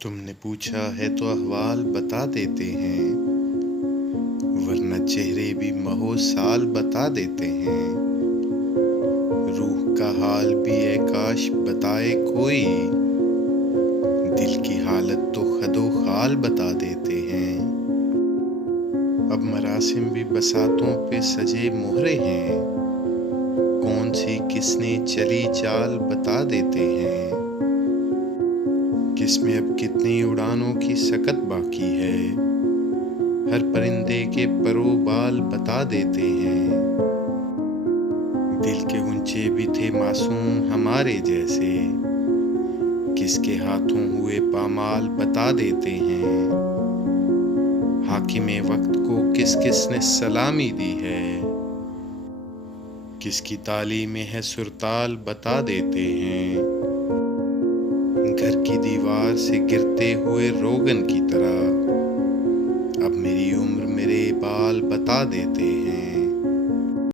तुमने पूछा है तो अहवाल बता देते हैं, वरना चेहरे भी महो साल बता देते हैं। रूह का हाल भी है काश बताए कोई, दिल की हालत तो खदो खाल बता देते हैं। अब मरासिम भी बसातों पे सजे मोहरे हैं, कौन सी किसने चली चाल बता देते हैं। किसमें अब कितनी उड़ानों की सकत बाकी है, हर परिंदे के परो बाल बता देते हैं। दिल के गुंचे भी थे मासूम हमारे जैसे, किसके हाथों हुए पामाल बता देते हैं। हाकिमे वक्त को किस किस ने सलामी दी है, किसकी ताली में है सुरताल बता देते हैं। घर की दीवार से गिरते हुए रोगन की तरह अब मेरी उम्र मेरे बाल बता देते हैं।